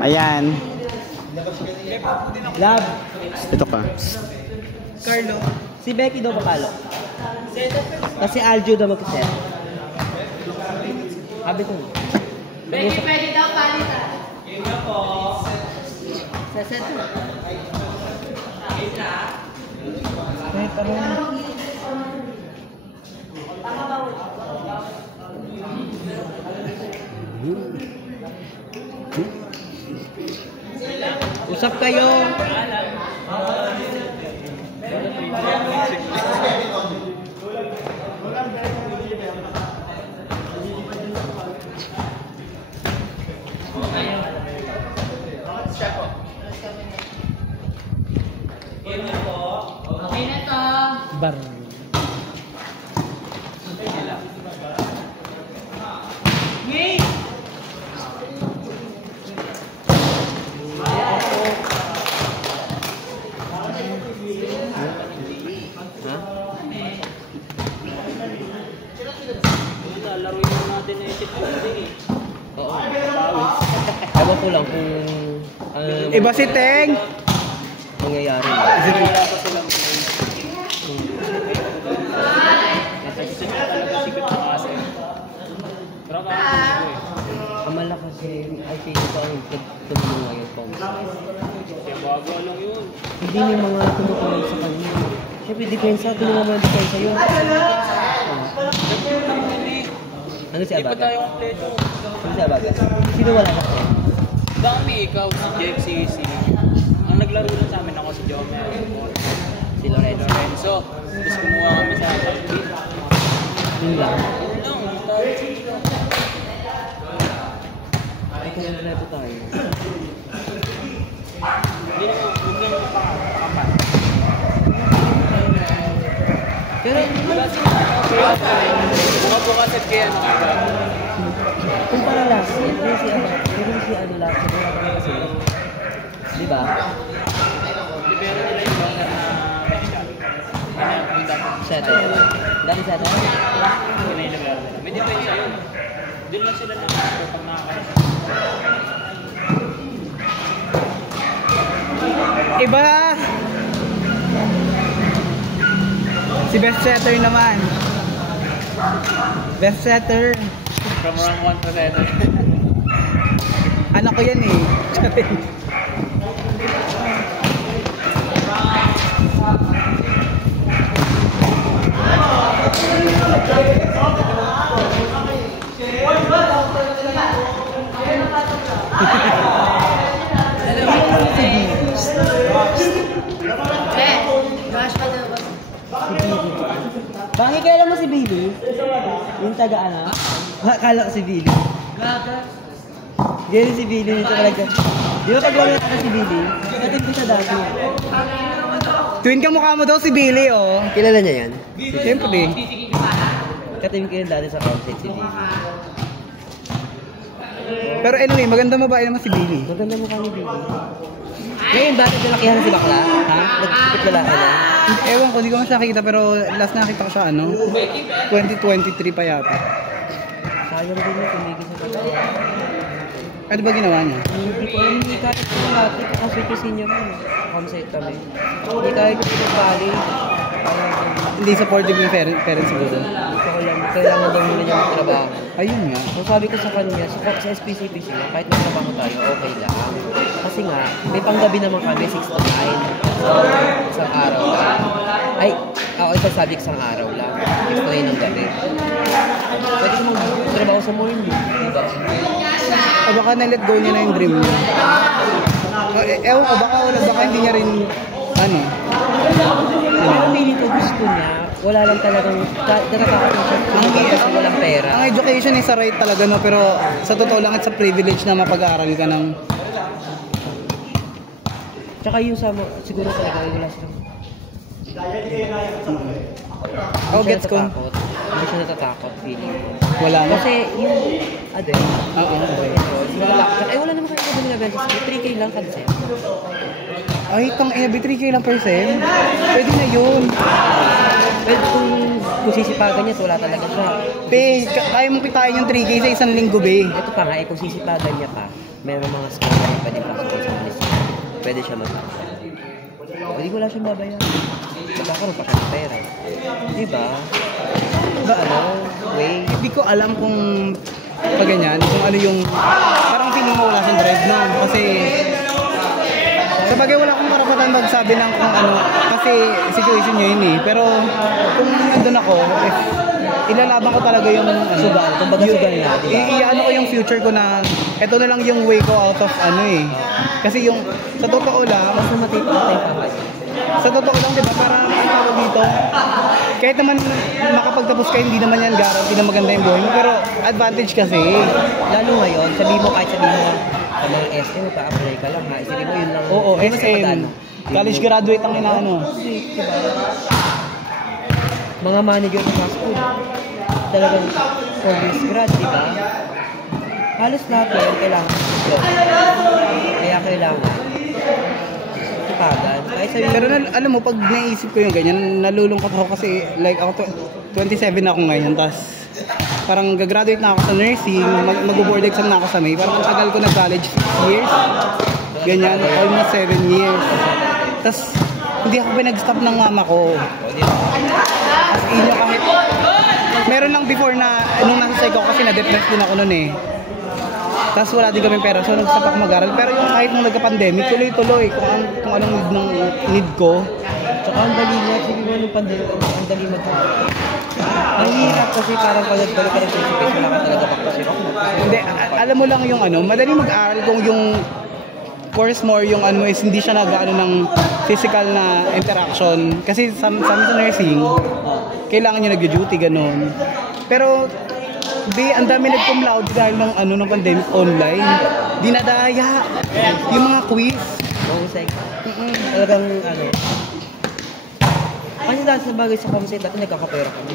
Ayan. Love. Ito ka. Carlo. Si Becky daw bakalo. Kasi Aljo daw mag-set. Sabi ko. Becky, pwede daw palitan. Game na po. Sa set mo. Kahit ano. Usap kayo. Okay na to. Bar. Yay! Laruin natin na isip ko eh. Oo. Ewan ko lang kung Iba si Teng. mangyayari. Wala pa silang nasa-isip ko talaga sikip ng kasi. Pero kaya Ang malakas I think ito ang tumulong ngayon po. kaya bago lang yun. Hindi may mga tumutulong sa kanya. Siyempre, depensa, tulungan mo yung depensa yun. Ano si Di pa Abaga? tayo kompleto. Ano si Abaga? Sino wala ka sa'yo? Dami ikaw, si Jeff, si ang naglaro lang sa amin ako si Jomer. Si Lorenzo. Lorenzo. Tapos kumuha kami sa Shopee. Yun lang. Yun lang, tawag sila. Ay, kaya na ito tayo. Hindi naman, huwag nang pakapat. Pero, Wala sila. Mga bukasit kaya nakaka. kung para last year, yung si Abaga, yung si ano last year, wala ka kasi. Di ba? Libero nila yung Jomer na may shot. Kaya yung dapat. Settle. Dati settle? Kaya yung naglaro nila. May depensa yun. Doon lang sila nakakapag pag nakakalit. Iba. Si best setter naman. Best setter. From round 1 to 7. Anak ko yan eh. Josh pa daw. Bakit kaya mo si Billy? Yung taga-ano? Akala ko si Billy. Gaga. Ganyan si Billy nito talaga. Di ba pag wala ka si Billy? Katin ko siya dati. Twin ka mukha mo daw si Billy oh. Kilala niya yan? Siyempre. Katin ko yun dati sa concert si Billy. Pero anyway, maganda mabae naman si Billy. Maganda mukha ni Billy. Ngayon, bakit nalakihan na si Bakla? Ha? Nagpipit lalaki na? Ewan ko, di ko mas nakikita pero last nakita ko sa ano, 2023 pa yata. Sayang din yung tumigil sa Bakla. Ano ba ginawa niya? Hindi ko alam, hindi kahit ko natin. Kasi ko senior mo. Concert kami. Hindi kahit ko pinagbali. Hindi supportive yung parents siguro. Hindi ko alam. Kailangan daw muna niya magtrabaho. Ayun nga. So sabi ko sa kanya, sa SPCPC nga, kahit magtrabaho tayo, okay lang. Kasi nga, may panggabi naman kami, 6 to 9. So, isang araw lang. Ay, ako ito sabi ko isang araw lang. 6 to 9 ng gabi. Pwede ko magtrabaho sa morning, diba? O baka na-let go niya na yung dream niya. Ewan ko, baka hindi niya rin, ano. Pero feeling ko gusto niya, wala lang talagang, natatakot siya kasi walang pera. Ang education is a right talaga, no? Pero sa totoo lang, it's a privilege na mapag-aaral ka ng... Tsaka yung sama, siguro talaga wala silang... Oh, gets ko. Hindi siya natatakot, feeling ko. Wala na. Kasi yung, Oo. Ay, wala naman kayo sabi nila, Benches. 3K lang kasi. Ay, tang ina, 3K lang per sem. Pwede na yun. Well, kung sisipagan niya, wala talaga siya. Be, kaya mong pitain yung 3K sa isang linggo, be. Ito pa nga, kung sisipagan niya pa, meron mga school na yung pwede pasok sa munisipyo. Pwede siya mag-pasok. Hindi wala siyang babayaran. Magkakaroon pa siya ng pera. Diba? Diba way? Hindi ko alam kung pag ganyan, kung ano yung parang feeling mo wala siyang drive na. Kasi sa bagay wala akong karapatan magsabi ng kung ano, kasi situation niya yun eh. Pero kung nandun ako, ilalaban ko talaga yung Sugal, kumbaga sugal na, diba? Iano ko yung future ko na eto na lang yung way ko out of ano eh. Kasi yung sa totoo lang, Basta matipa na tayo papay. sa totoo lang, di ba, parang ang tawag dito, kahit naman makapagtapos ka, hindi naman yan guarantee na maganda yung buhay mo, pero advantage kasi. Lalo ngayon, sabihin mo kahit sabihin mo sa mga SM, pa-apply ka lang ha. Isipin mo yun lang. Oo, Hindi mo sa SM, padano. college graduate ang inaano. Diba? Mga manager sa school, talagang college grad, diba? Halos lahat yun, kailangan. Kaya kailangan. Sipagan. Kahit sabihin Pero alam mo, pag naisip ko yung ganyan, nalulungkot ako kasi like ako 27 ako ngayon, tas parang gagraduate na ako sa nursing, mag-board exam na ako sa May, parang ang tagal ko nag-college 6 years, ganyan, almost 7 years. Tas hindi ako pinag-stop ng mama ko. As in yung kahit, meron lang before na, nung nasa psycho kasi na-depressed din ako noon eh. Tapos wala din kami pera, so nag-stop ako mag-aral. Pero yung kahit nung nagka-pandemic, tuloy-tuloy kung anong need ko. tsaka ang dali nga, sige mo nung pandemic, ang dali mag-aral. Ang hirap kasi parang pag nagbalik ka ng face-to-face, wala ka talaga bakbasin ako. Hindi, alam mo lang yung ano, madali mag-aral kung yung course more yung ano is hindi siya nag-ano ng physical na interaction. Kasi sa amin sa nursing, kailangan nyo nag-duty, ganun. Pero, ang dami nag-cum laude dahil ng ano ng pandemic online. Dinadaya. Yung mga quiz. Mahusay ka. Talagang ano. Kasi dahil sa bagay sa comstate, dati nagkakapera kami.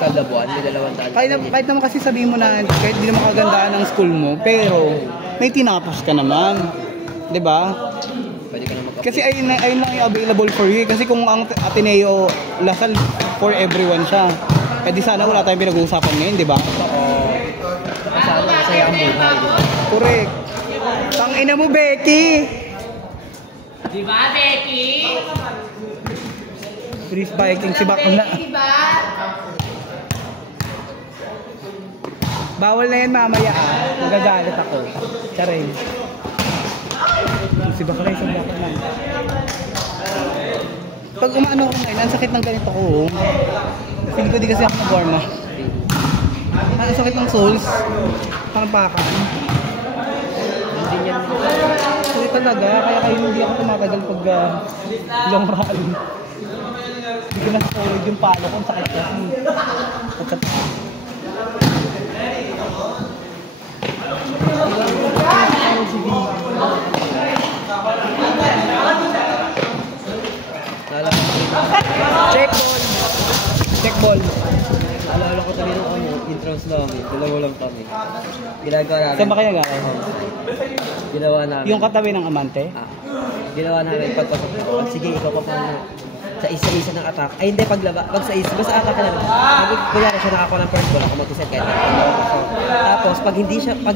Kada buwan, may 200. Kahit naman kasi sabihin mo na kahit hindi naman kagandaan ng school mo, pero may tinapos ka naman. 'Di ba? Pwede ka na magkapit. Kasi ayun lang yung available for you. Kasi kung ang Ateneo Lasal for everyone siya. Eh di sana wala tayong pinag-uusapan ngayon, di ba? Oo. Sana masaya ang buhay, di ba? Correct. Tangina mo, Becky! Di ba, Becky? Brief biking si Bakla. Di ba? Bawal na yan mamaya ah. Magagalit ako. Charin. Si Bakla isang Bakla lang. Pag umaano ko ngayon, ang sakit ng ganito ko. Hindi ko di kasi ako nag-warm up. Ang sakit ng soles. Parang pakan. Hindi niyan. Sakit talaga. Kaya kayo hindi ako tumatagal pag long rally. Hindi ko na-forward yung palo ko. Ang sakit kasi. Check ball! Check ball! Alala ko tabi nung intros namin. Dalawa lang kami. Ginagawa namin. Saan ba kaya galing? Ginawa namin. Yung katabi ng amante? Ginawa namin pagpasok ko. Sige, ikaw pa paano. Sa isa-isa ng attack. Ay hindi, paglaba. Pag sa isa, basta attack ka naman. Kunyari siya nakakuha ng first ball, ako mag-set kahit tapos, pag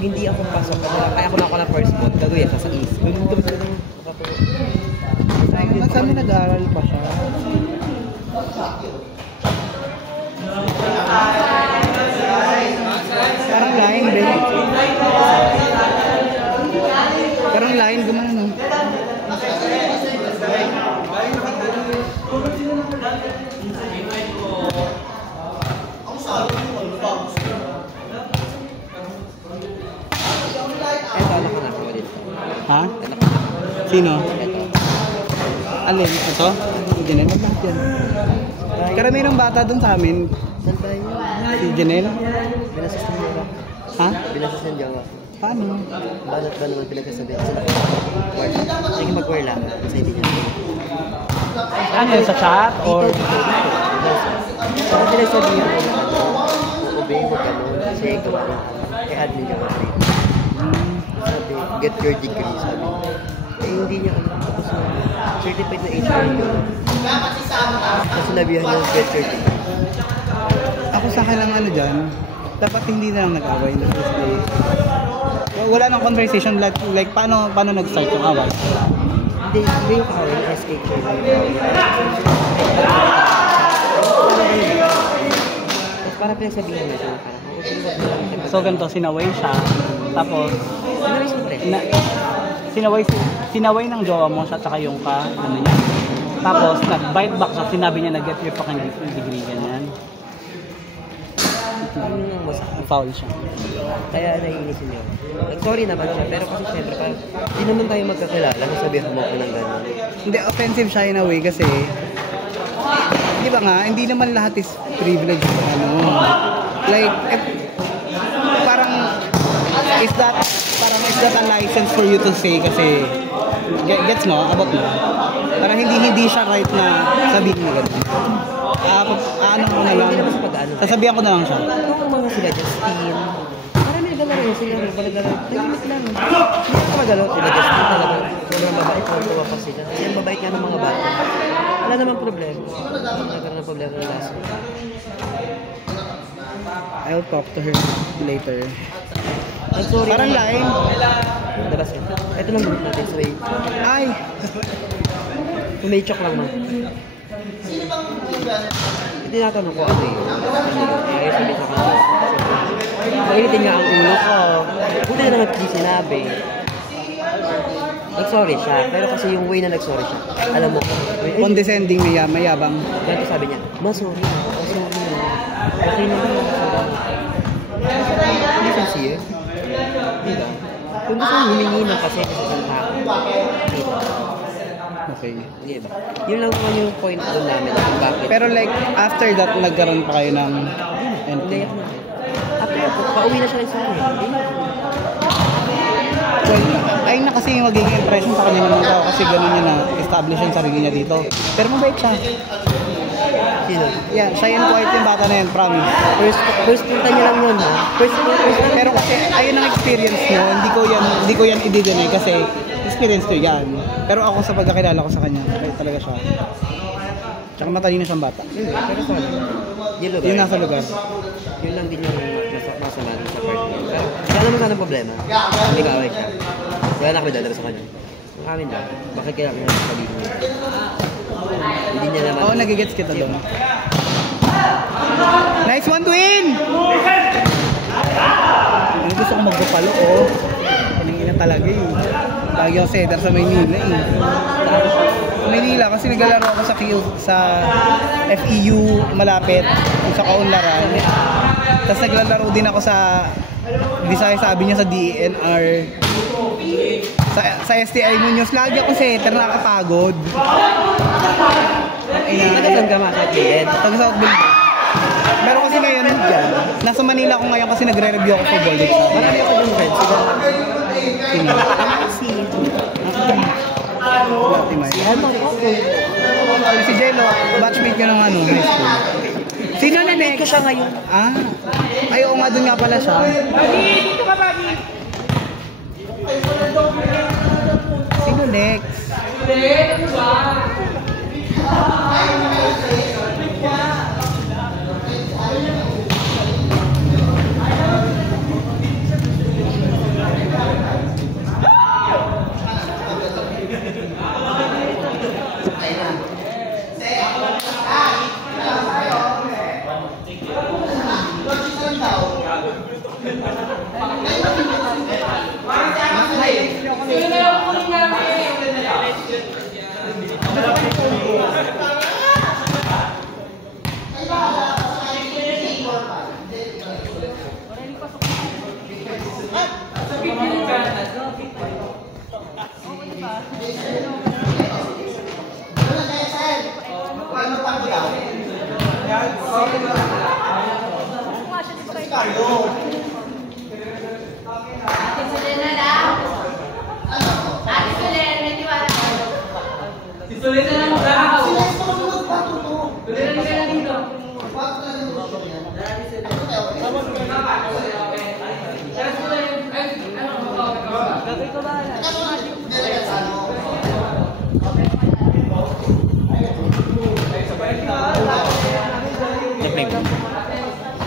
hindi ako pasok, kaya ako nakakuha ng first ball, gagawin siya sa isa. Sa amin nag-aaral pa siya. Parang line, din. Parang line, gumano. Ito, anak ko na ako dito. Ha? Anak ko na. Sino? Ito. Alin? Ito? Janelle, bakit yan? Karamihan ng bata dun sa amin. Saan ba yun? Si Janelle? Binasas ng jowa. Ha? Binasas ng jowa. Paano? Banat ba naman pinagsasabihan kasi naka-wear. Sige, mag-wear lang. Kasi hindi niya. Ano yun, sa chat? Or? Saka pinagsabihan ko na obey mo ganun. Kasi ikaw kay admin yung sabi, get your degree, sabi. Eh, hindi niya alam. Tapos certified na HR yun. Tapos sinabihan niya get certified. Ako sa akin lang ano dyan, dapat hindi na lang nag-away in the first place. Wala nang conversation like paano nag-start yung away. Hindi yung kawin, yung SKK. Tapos parang pinagsabihan niya siya. So ganito, sinaway siya. Tapos, Ano siyempre? sinaway ng jowa mo siya tsaka yung ano niya. Tapos, nag-bite back siya. Sinabi niya na get your fucking degree, ganyan. Yun yung masakit. Foul siya. Kaya naiinisin niyo. Sorry naman siya, pero kasi siyempre parang hindi naman tayo magkakilala kung sabihan mo ako ng gano'n. Hindi, offensive siya in a way kasi di ba nga, hindi naman lahat is privilege ano. Like, parang is that a license for you to say kasi gets no, about mo. Parang hindi siya right na sabihin mo gano'n. Ano ko na lang, sasabihan ko na lang siya. Yung mga sila Justin, marami naglalaro sila, naglalaro, tahimik lang. Hindi ako magalaw sila Justin talaga. Sobrang mabait, tuwa pa sila. Kasi ang mabait nga ng mga bata. Wala namang problema. Nagkaroon ng problema ng laso. I'll talk to her later. I'm sorry. Parang line. Labas yun. Ito lang group natin sa way. Ay! Tumay-chok lang mo. Hindi natanong ko ano yun. Ayaw sabi sa kanila. Mainitin nga ang ulo ko. Buti na naman hindi sinabi. Nag-sorry siya. Pero kasi yung way na nag-sorry siya. Alam mo. Condescending, mayabang. Ganito sabi niya, sorry. Sorry. Okay na lang. Hindi sincere. Diba? Kung gusto mong humingi ng pasensya sa isang tao. Diba? Okay. Diba? Yun lang po yung point doon namin. Bakit? Pero like, after that, nagkaroon pa kayo ng Hindi ako na. After ako, pauwi na siya rin sa akin. Hindi na. well, ayun na kasi yung magiging impression sa kanya naman daw kasi gano'n niya na establish yung sarili niya dito. Pero mabait siya. Sino? Yeah, siya yung quiet yung bata na yan, promise. First punta niya lang yun, ha? First Pero kasi ayun ang experience niyo, hindi ko yan i-deny kasi experience ko yan. Pero ako sa pagkakilala ko sa kanya, kaya talaga siya. Tsaka matalino siyang bata. Pero sorry. Yung lugar. Yung nasa lugar. Yun lang din yung masama din sa part niya. Pero wala naman sana problema. Hindi ka away siya. Wala na kami dadala sa kanya. Ang amin lang, bakit kaya kami sabihin niya? Hindi niya naman. Oo, nagigets kita doon. Nice one, Twin! Ano gusto kong magbupalo, oh. Kaningin talaga eh. Lagi ako center sa Maynila eh. Sa Maynila kasi naglalaro ako sa FEU malapit, sa Kaunlaran. Tapos naglalaro din ako sa Visayas, sabi niya sa DNR. Sa STI Muñoz, lagi akong center, nakakapagod. Nagasan ka sa Kied? Taga South Building. Pero kasi ngayon, nasa Manila ako ngayon kasi nagre-review ako for Gold Exam. Marami ako yung friends. Si Si Jello, batchmate ko ng high school. Sino na next? ko siya ngayon. Ah, ay oo nga, doon nga pala siya. Dito ka, Bagi! Sino next?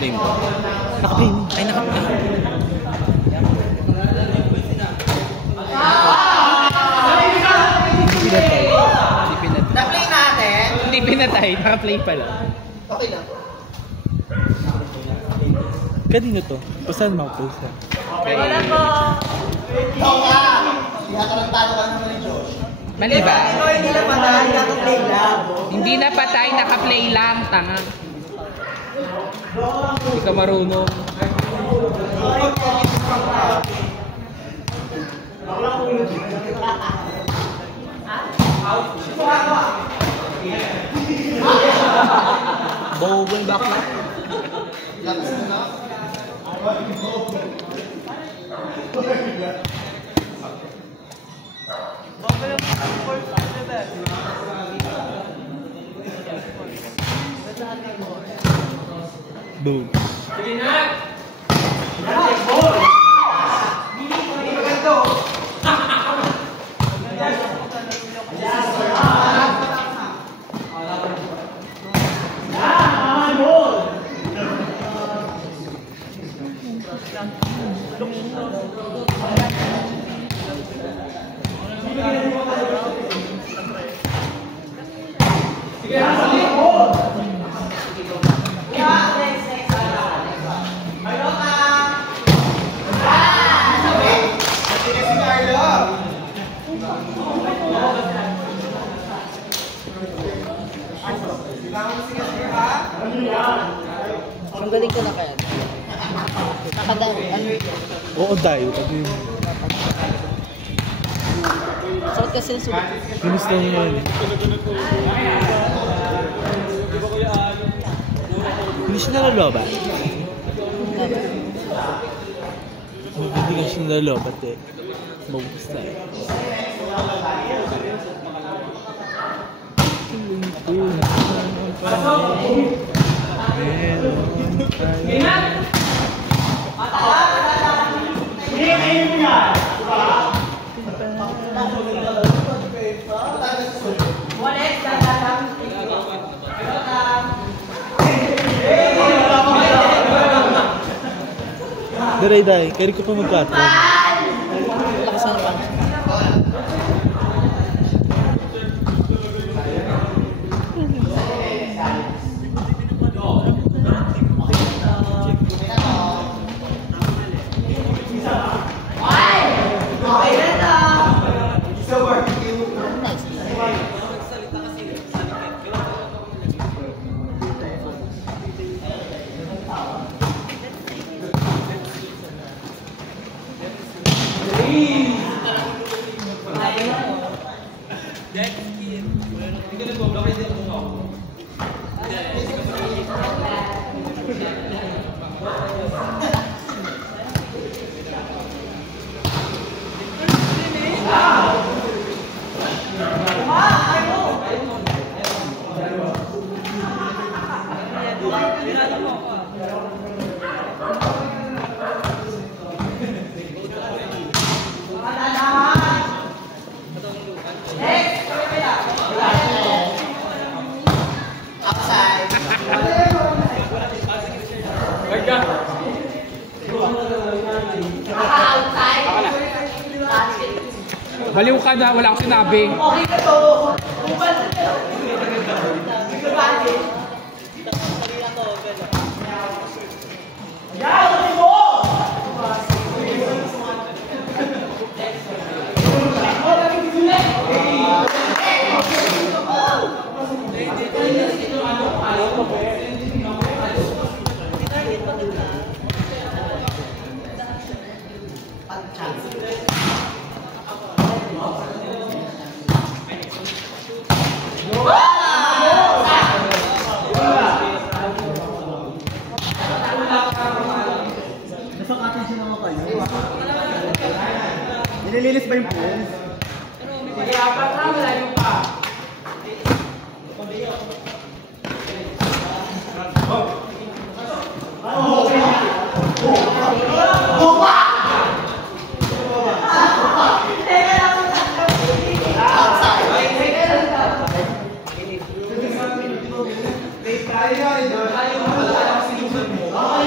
team ko. Naka-play na. Ay, naka-play. Hindi pinatay. Na-play natin. Hindi pinatay, naka-play pala. Okay lang. Kanino to? Basta maka-play siya. Wala po. Wala. Ihatarantado ka naman ni Josh. Mali ba? Hindi na patay, naka-play lang. Hindi na patay, naka-play lang, tanga. Hindi ka marunong. Bowel bakla. Boom. Ang galing ko na kaya. Nakadaan. Oo, dayo. Tabi mo. Sakit kasi yung sulit. Ginusto mo yun. Hindi siya nalalobat. Hindi ka siya nalalobat eh. Mabukas tayo. Daray, kaya ko pa magkatron. Lakas na naman. Baliw ka na, wala akong sinabi. Okay na to. Nililinis ba yung pools? Sige, apat na, malayo pa. Tayo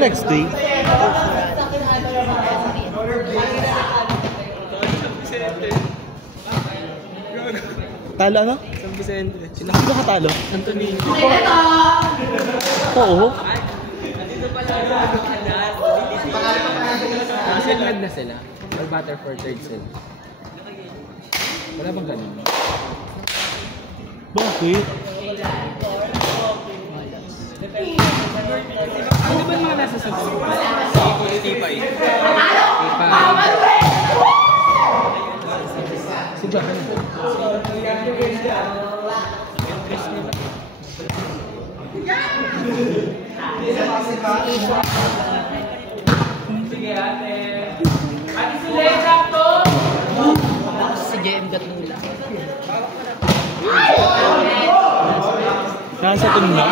Next week. Talo ano? San Vicente. Sino nakatalo? Antonino. Oo. Nasa na sila. Or batter for third set. Wala bang ganun? Bakit? Ano ba mga nasa sagot? Tipay. Si Japan. Sige ate. Ate Sule, sakto! Si JM Gatnula. Nasa tunod na?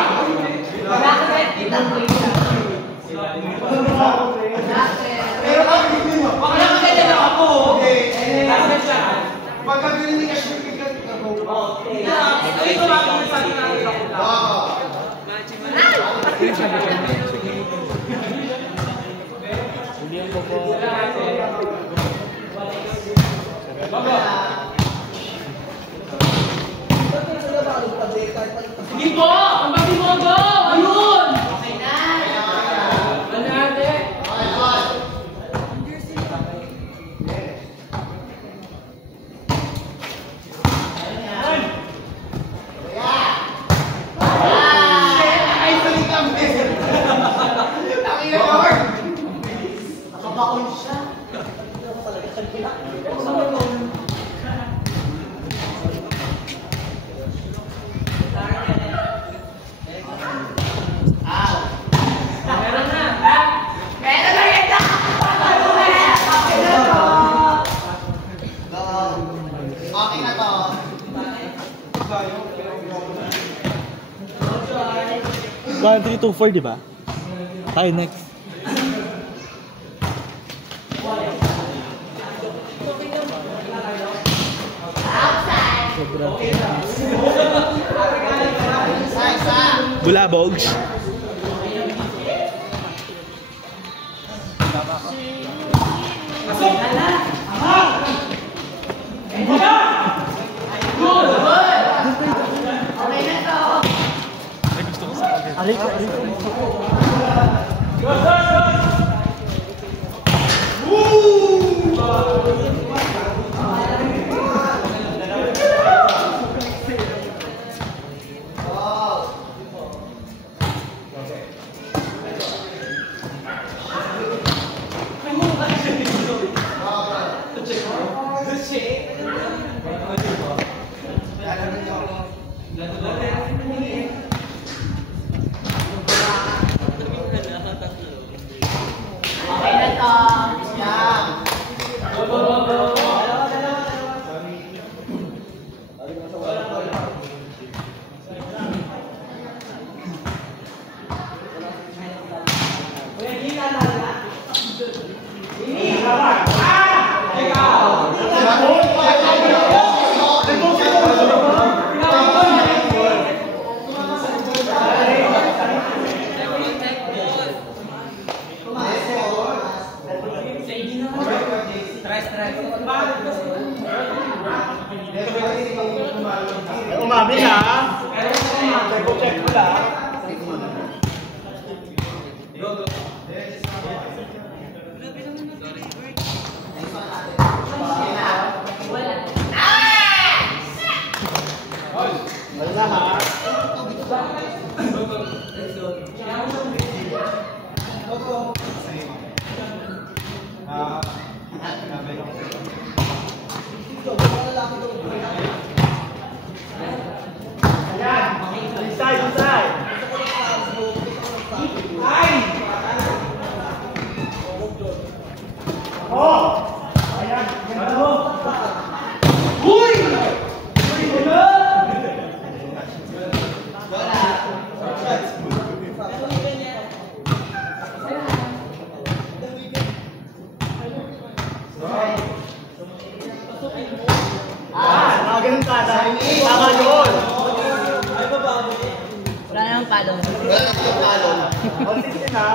Sige po! Ang bagi mo go! Ayun! Okay na! Ano ate? Okay na to. 1, 3, 2, 4, di ba? Tayo next. Bulabogs. Umamin ha. Check mo lang. Wala ha. Mga ganun ka. Tama yun. Wala nang palong. Wala na yung talon. Consistent ha.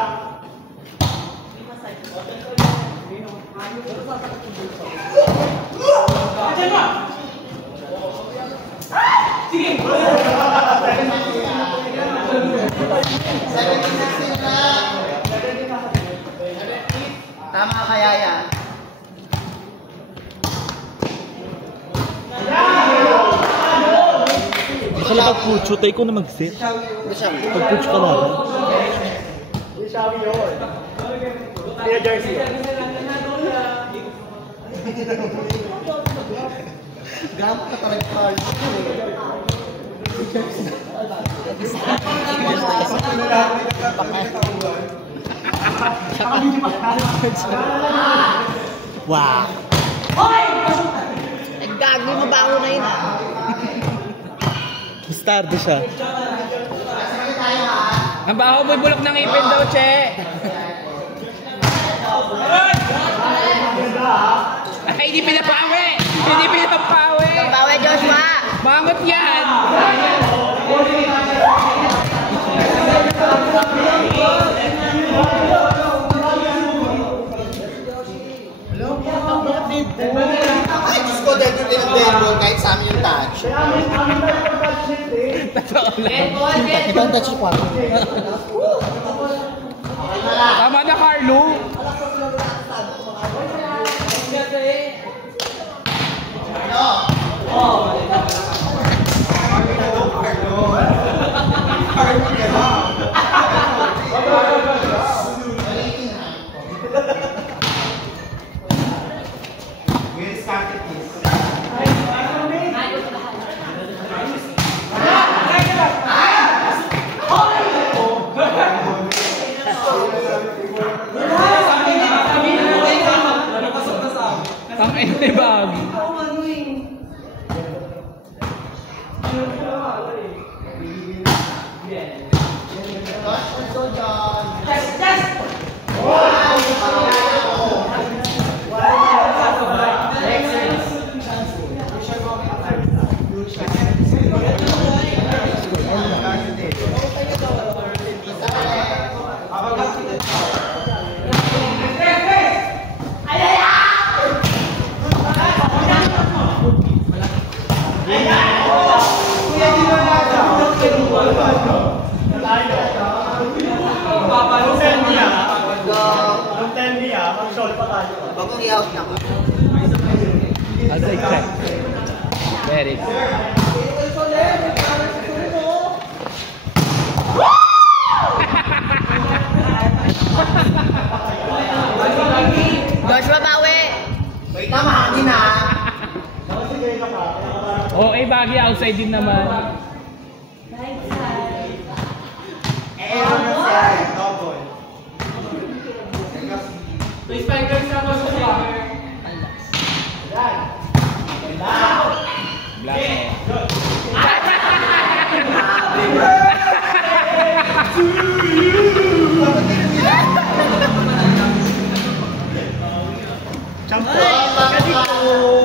Tama kaya yan. Hindi ka lang pag-pucho, tayo ko na mag-sit. Pag-pucho ka lang. Hindi siya yun. Kaya jersey. Gamit ka talaga card. Wow! Ay, gago yung mabaho na yun ah. Bastardo siya. Ang baho mo'y bulok ng ipin daw, che. Ay, hindi pinapawi! Hindi pinapawi! Bawe, Joshua! Mangot yan! Ay, Diyos ko, dahil yung tinag-debol kahit sa amin yung touch. Ibang touch ko. Tama na, Carlo! Ang ente bag. Bagong i-out na ka. I'll take check. Very good. Joshua, bawi! Wait na, mahangin ha. Oh, eh, bagay outside din naman. Please, fighters na mo sa Black. Champo!